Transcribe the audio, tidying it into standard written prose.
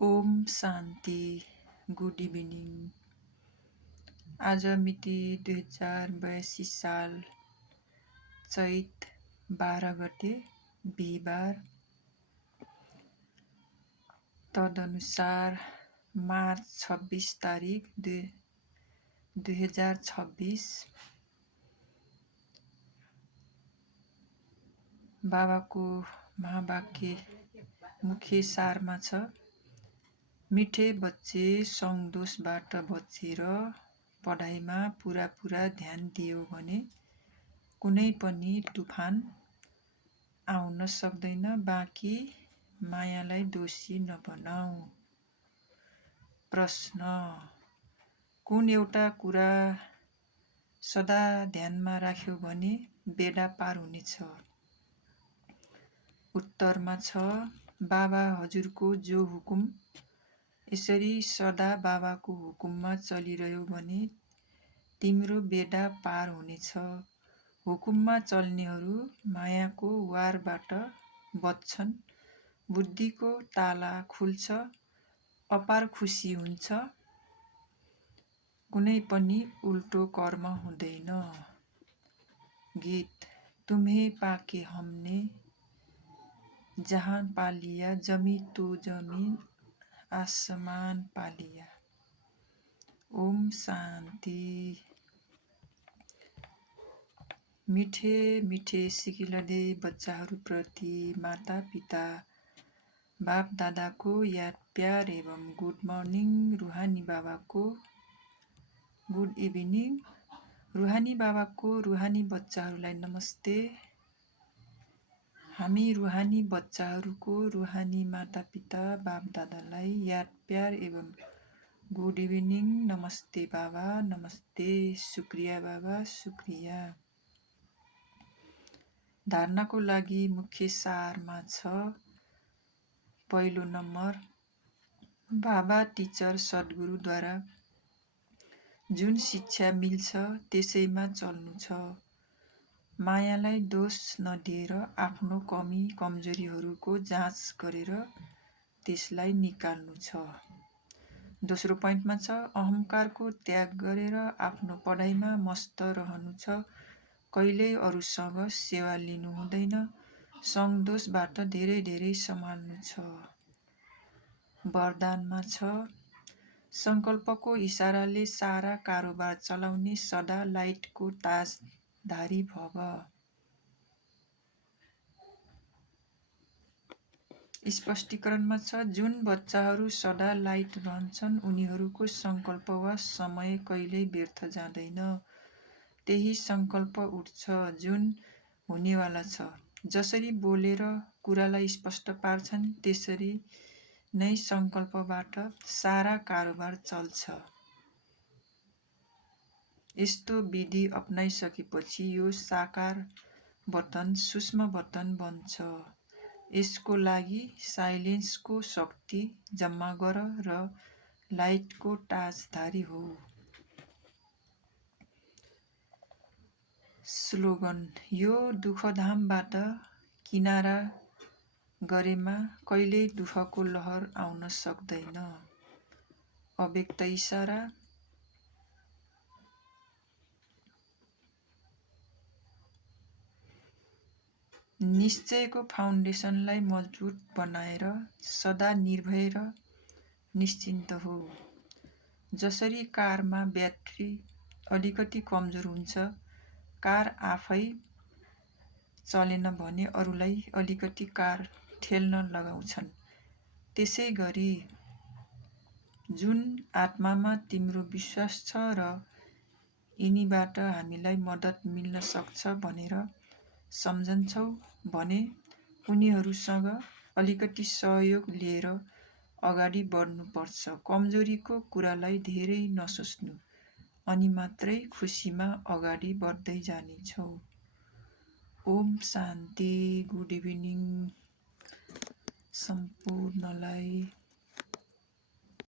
Om Shanti. Good evening. आज मिति 2082 साल चैत 12 गते बिहिबार, तदनुसार मार्च 26 तारिक 2026। बाबाको महावाक्य मुख्य सारमा छ, मिठे बच्चे सङ्दोषबाट बचेर पढाइमा पुरा ध्यान दियो भने कुनै पनि तुफान आउन सक्दैन। बाँकी मायालाई दोषी नबनाऊ। प्रश्न: कुन एउटा कुरा सदा ध्यानमा राख्यो भने बेडा पार हुनेछ? उत्तरमा छ, बाबा हजुरको जो हुकुम। यसरी सदा बाबाको हुकुममा चलिरह्यो भने तिम्रो बेडा पार हुनेछ। हुकुममा चल्नेहरू मायाको वारबाट बच्छन्, बुद्धिको ताला खुल्छ, अपार खुसी हुन्छ, कुनै पनि उल्टो कर्म हुँदैन। गीत। तुम्हें पाके हमने जहां पा लिया, जमी तो जमीन आसमान पा लिया। ओम शान्ति। मिठे मिठे सिकिलदे बच्चाहरूप्रति माता पिता बाप दादाको याद प्यार एवं गुड मर्निङ। रुहानी बाबाको गुड इभिनिङ। रुहानी बाबाको रुहानी बच्चाहरूलाई नमस्ते। हामी रुहानी बच्चाहरूको रुहानी माता पिता बाप दादालाई याद प्यार एवं गुड इभिनिङ। नमस्ते बाबा, नमस्ते। शुक्रिया बाबा, शुक्रिया। धारणाको लागि मुख्य सारमा छ, पहिलो नम्बर, बाबा टिचर सद्गुरुद्वारा जुन शिक्षा मिल्छ त्यसैमा चल्नु छ। मायालाई दोष नदिएर आफ्नो कमी कमजोरीहरूको जाँच गरेर त्यसलाई निकाल्नु छ। दोस्रो पोइन्टमा छ, अहङ्कारको त्याग गरेर आफ्नो पढाइमा मस्त रहनु छ। कहिल्यै अरूसँग सेवा लिनु हुँदैन। सङ्दोषबाट धेरै सम्हाल्नु छ। वरदानमा छ, सङ्कल्पको इसाराले सारा कारोबार चलाउने सदा लाइटको ताजधारी भव। स्पष्टीकरणमा छ, जुन बच्चाहरू सदा लाइट रहन्छन् उनीहरूको सङ्कल्प वा समय कहिल्यै व्यर्थ जाँदैन। त्यही सङ्कल्प उठ्छ जुन हुनेवाला छ। जसरी बोलेर कुरालाई स्पष्ट पार्छन् त्यसरी नै सङ्कल्पबाट सारा कारोबार चल्छ। यस्तो विधि अपनाइसकेपछि यो साकार बटन सूक्ष्म बटन बन्छ। यसको लागि साइलेन्सको शक्ति जम्मा गर र लाइटको ताजधारी हो। स्लोगन। यो दुःखधामबाट किनारा गरेमा कहिल्यै दुःखको लहर आउन सक्दैन। अव्यक्त इसारा। निश्चयको फाउन्डेसनलाई मजबुत बनाएर सदा निर्भय र निश्चिन्त हो। जसरी कारमा ब्याट्री अलिकति कमजोर हुन्छ, कार आफै चलेन भने अरूलाई अलिकति कार ठेल्न लगाउँछन्, त्यसै गरी जुन आत्मामा तिम्रो विश्वास छ र यिनीबाट हामीलाई मद्दत मिल्न सक्छ भनेर सम्झन्छौ भने उनीहरूसँग अलिकति सहयोग लिएर अगाडि बढ्नुपर्छ। कमजोरीको कुरालाई धेरै नसोच्नु, अनि मात्रै खुसीमा अगाडि बढ्दै जानेछौ। ओम शान्ति। Good evening सम्पूर्णलाई।